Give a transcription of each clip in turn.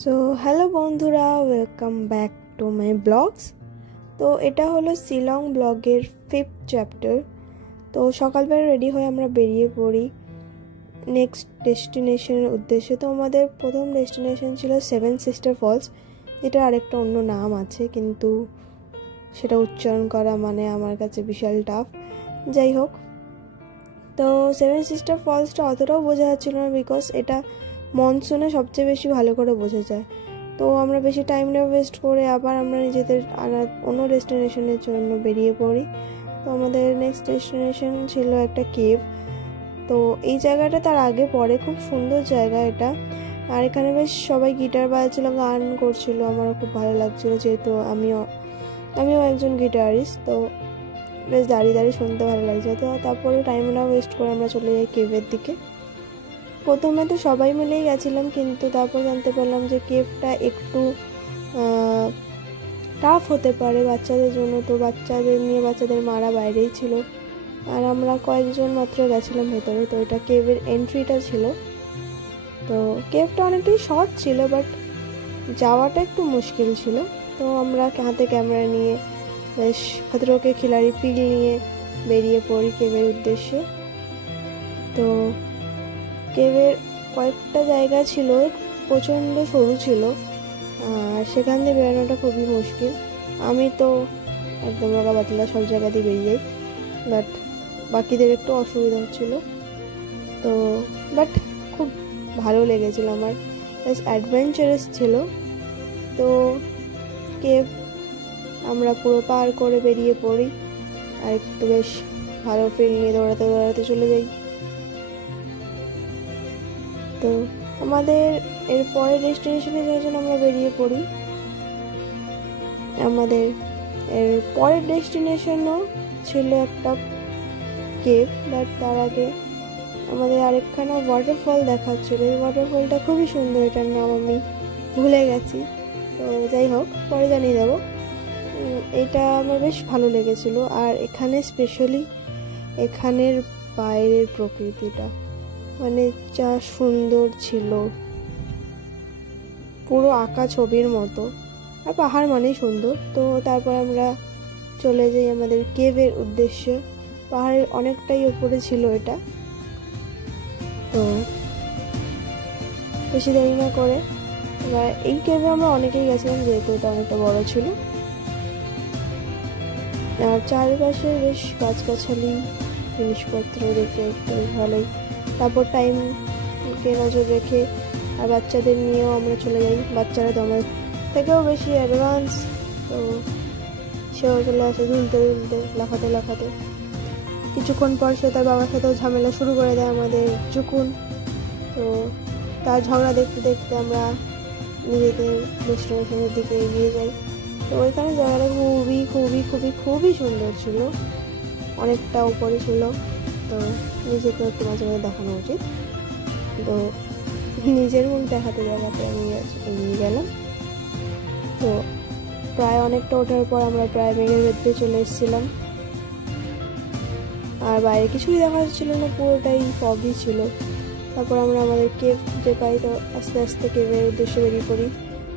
So hello বন্ধুরা, welcome back to my blogs. তো এটা হলো শিলং ব্লগের 5th চ্যাপ্টার। তো সকালবেলা রেডি হয়ে আমরা বেরিয়ে পড়ি নেক্সট ডেস্টিনেশনের উদ্দেশ্যে। তো আমাদের প্রথম ডেস্টিনেশন ছিল 7 সিস্টার ফলস, যেটা আরেকটা অন্য নাম আছে, কিন্তু সেটা উচ্চারণ করা মানে আমার কাছে বিশাল টাফ। যাই হোক, তো 7 সিস্টার ফলসটা অতটাও বোঝা যাচ্ছিল না, বিকজ এটা মনসুনে সবচেয়ে বেশি ভালো করে বোঝা যায়। তো আমরা বেশি টাইম না ওয়েস্ট করে আবার আমরা নিজেদের অন্য ডেস্টিনেশনের জন্য বেরিয়ে পড়ি। তো আমাদের নেক্সট ডেস্টিনেশন ছিল একটা কেভ। তো এই জায়গাটা তার আগে পরে খুব সুন্দর জায়গা এটা, আর এখানে বেশ সবাই গিটার বাজাচ্ছিল, গান করছিল, আমারও খুব ভালো লাগছিল, যেহেতু আমিও একজন গিটারিস্ট। তো বেশ দাঁড়িয়ে দাঁড়িয়ে শুনতে ভালো লাগছে। তো তারপরে টাইম না ওয়েস্ট করে আমরা চলে যাই কেভের দিকে। প্রথমে তো সবাই মিলেই গেছিলাম, কিন্তু তারপর জানতে পারলাম যে কেভটা একটু টাফ হতে পারে বাচ্চাদের জন্য। তো বাচ্চাদের মারা বাইরেই ছিল, আর আমরা কয়েকজন মাত্র গেছিলাম ভেতরে। তো এটা কেভের এন্ট্রিটা ছিল। তো কেভটা অনেকটাই শর্ট ছিল, বাট যাওয়াটা একটু মুশকিল ছিল। তো আমরা হাতে ক্যামেরা নিয়ে বেশ খতরোকে খিলাড়ি ফিল নিয়ে বেরিয়ে পড়ি কেভের উদ্দেশ্যে। তো কেভের কয়েকটা জায়গা ছিল প্রচণ্ড সরু ছিল, আর সেখান দিয়ে বেরোনোটা খুবই মুশকিল। আমি তো একদম রোগা পাতলা সব জায়গা দিয়ে বেরিয়ে যাই, বাট বাকিদের একটু অসুবিধা হচ্ছিলো। তো বাট খুব ভালো লেগেছিল আমার, বেশ অ্যাডভেঞ্চারাস ছিল। তো কেভ আমরা পুরো পার করে বেরিয়ে পড়ি, আর একটু বেশ ভালো ফিল নিয়ে দৌড়াতে দৌড়াতে চলে যাই। তো আমাদের এর পরের ডেস্টিনেশনে যাওয়ার জন্য আমরা বেরিয়ে পড়ি। আমাদের এর পরের ডেস্টিনেশনও ছিল একটা কেভ, বাট তার আগে আমাদের আরেকখানা ওয়াটারফল দেখাচ্ছিল। এই ওয়াটারফলটা খুবই সুন্দর, এটার নাম আমি ভুলে গেছি। তো যাই হোক, পরে জানিয়ে দেবো। এটা আমার বেশ ভালো লেগেছিল, আর এখানে স্পেশালি এখানের বাইরের প্রকৃতিটা মানে যা সুন্দর ছিল, পুরো আঁকা ছবির মতো, আর পাহাড় মানেই সুন্দর। তো তারপর আমরা চলে যাই আমাদের কেভের উদ্দেশ্যে। পাহাড়ের অনেকটাই উপরে ছিল এটা। তো বেশি দেরি না করে এবার এই কেভে আমরা অনেকেই গেছিলাম, যেহেতু এটা অনেকটা বড় ছিল, আর চারপাশে বেশ গাছগাছালি, জিনিসপত্র দেখে একটু ভালোই। তারপর টাইমকে নজর রেখে আর বাচ্চাদের নিয়েও আমরা চলে যাই। বাচ্চারা তো আমার থেকেও বেশি অ্যাডভান্স, তো সেও চলে আসে ঝুলতে ঝুলতে, লাফাতে লাফাতে। কিছুক্ষণ পর সে তার বাবার সাথেও ঝামেলা শুরু করে দেয় আমাদের চুকুন। তো তার ঝগড়া দেখতে দেখতে আমরা নিজেদের ডেস্টিনেশনের দিকে এগিয়ে যাই। তো ওইখানে জায়গাটা খুবই খুবই খুবই খুবই সুন্দর ছিল, অনেকটা উপরে ছিল। তো নিজেকে একটু মাঝে মাঝে দেখানো উচিত। তো নিজের মুখ দেখাতে দেখাতে আমি এগিয়ে গেলাম। তো প্রায় অনেকটা ওঠার পর আমরা প্রায় মেঘের ভেতরে চলে এসেছিলাম, আর বাইরে কিছুই দেখা যাচ্ছিল না, পুরোটাই ফগই ছিল। তারপর আমরা আমাদের কেভ যে পাই, তো আস্তে আস্তে কেভের উদ্দেশ্যে বেরিয়ে পড়ি।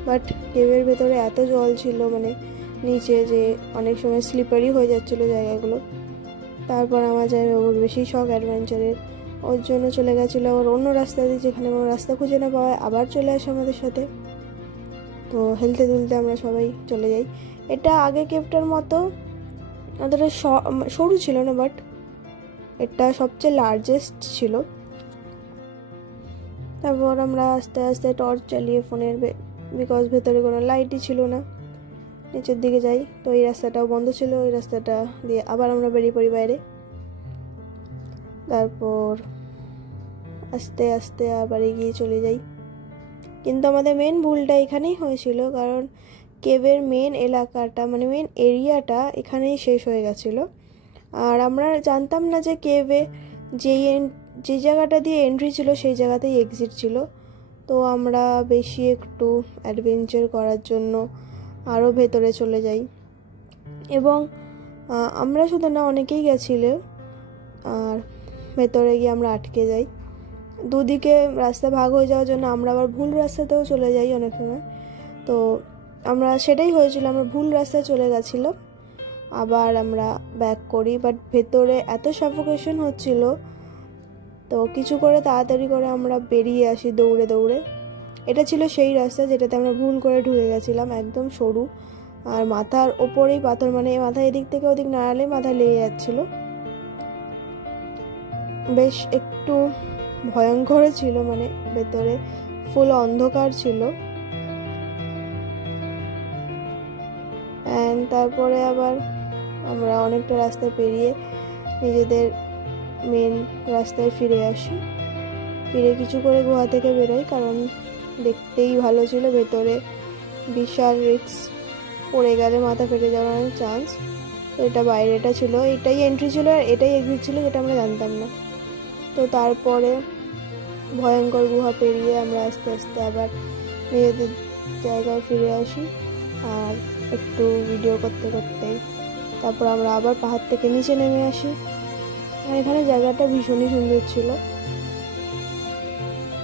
বাট কেভের ভেতরে এত জল ছিল মানে নিচে, যে অনেক সময় স্লিপারি হয়ে যাচ্ছিলো জায়গাগুলো। তারপর আমার যাই ওর বেশি শখ অ্যাডভেঞ্চারের, ওর জন্য চলে গেছিলো ওর অন্য রাস্তা দিয়ে, যেখানে কোনো রাস্তা খুঁজে না পাওয়ায় আবার চলে আসে আমাদের সাথে। তো হেলতে দুলতে আমরা সবাই চলে যাই। এটা আগে কেভটার মতো অতটা সরু ছিল না, বাট এটা সবচেয়ে লার্জেস্ট ছিল। তারপর আমরা আস্তে আস্তে টর্চ চালিয়ে ফোনের, বিকজ ভেতরে কোনো লাইটই ছিল না, নিচের দিকে যাই। তো এই রাস্তাটাও বন্ধ ছিল, ওই রাস্তাটা দিয়ে আবার আমরা বেরিয়ে পড়ি বাইরে। তারপর আস্তে আস্তে আবার এগিয়ে চলে যাই। কিন্তু আমাদের মেন ভুলটা এখানেই হয়েছিল, কারণ কেভের মেন এলাকাটা মানে মেন এরিয়াটা এখানেই শেষ হয়ে গেছিলো। আর আমরা জানতাম না যে কেভে যে জায়গাটা দিয়ে এন্ট্রি ছিল সেই জায়গাতেই এক্সিট ছিল। তো আমরা বেশি একটু অ্যাডভেঞ্চার করার জন্য আরও ভেতরে চলে যাই, এবং আমরা শুধু না, অনেকেই গেছিল, আর ভেতরে গিয়ে আমরা আটকে যাই। দুদিকে রাস্তা ভাগ হয়ে যাওয়ার জন্য আমরা আবার ভুল রাস্তাতেও চলে যাই অনেক সময়। তো আমরা সেটাই হয়েছিল, আমরা ভুল রাস্তায় চলে গেছিলাম, আবার আমরা ব্যাক করি। বাট ভেতরে এত সাফোকেশন হচ্ছিল, তো কিছু করে তাড়াতাড়ি করে আমরা বেরিয়ে আসি দৌড়ে দৌড়ে। এটা ছিল সেই রাস্তা যেটাতে আমরা ভুল করে ঢুকে গেছিলাম, একদম সরু, আর মাথার ওপরেই পাথর, মানে মাথা এদিক থেকে ওদিক নাড়ালে মাথা লেগে যাচ্ছিল। বেশ একটু ভয়ঙ্কর ছিল, মানে ভেতরে ফুল অন্ধকার ছিল। অ্যান্ড তারপরে আবার আমরা অনেকটা রাস্তা পেরিয়ে নিজেদের মেন রাস্তায় ফিরে আসি। ফিরে কিছু করে গুহা থেকে বেরোই, কারণ দেখতেই ভালো ছিল, ভেতরে বিশাল রিস্ক, পড়ে গেলে মাথা ফেটে যাওয়ার অনেক চান্স। তো এটা বাইরেটা ছিল, এটাই এন্ট্রি ছিল আর এটাই এক্সিট ছিল, যেটা আমরা জানতাম না। তো তারপরে ভয়ঙ্কর গুহা পেরিয়ে আমরা আস্তে আস্তে আবার নিজেদের জায়গায় ফিরে আসি, আর একটু ভিডিও করতে করতে তারপর আমরা আবার পাহাড় থেকে নিচে নেমে আসি। আর এখানে জায়গাটা ভীষণই সুন্দর ছিল।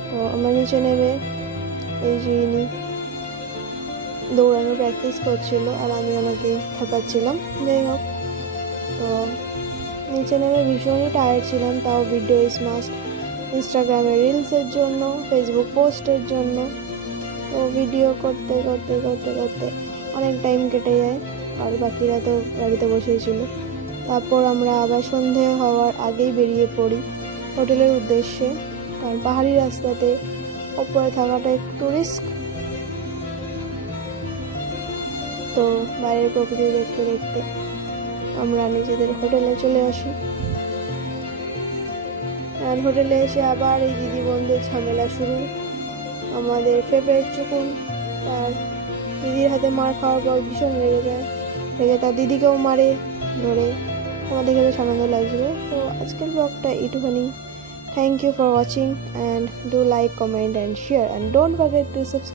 তো আমরা নিচে নেমে এই যে দৌড়ানোর প্র্যাকটিস করছিল, আর আমি ওনাকে খেপাচ্ছিলাম। যাই হোক, তো নিচে নেমে ভীষণই টায়ার্ড ছিলাম, তাও ভিডিও মাস্ট, ইনস্টাগ্রামে রিলসের জন্য, ফেসবুক পোস্টের জন্য। তো ভিডিও করতে করতে করতে করতে অনেক টাইম কেটে যায়, আর বাকিরা তো গাড়িতে বসেই ছিল। তারপর আমরা আবার সন্ধে হওয়ার আগেই বেরিয়ে পড়ি হোটেলের উদ্দেশ্যে, কারণ পাহাড়ি রাস্তাতে ওপরে থাকাটা একটু রিস্ক। তো বাইরের প্রকৃতি দেখতে দেখতে আমরা নিজেদের হোটেলে চলে আসি। আর হোটেলে এসে আবার এই দিদি বন্ধুর ঝামেলা শুরু। আমাদের ফেভারিট চুকুন তার দিদির হাতে মার খাওয়ার পর ভীষণ রেগে যায়, রেগে তার দিদিকেও মারে ধরে। আমাদের দেখে বেশ আনন্দ লাগছিল। তো আজকের ব্লগটা এইটুখানি। Thank you for watching, and do like, comment and share, and don't forget to subscribe.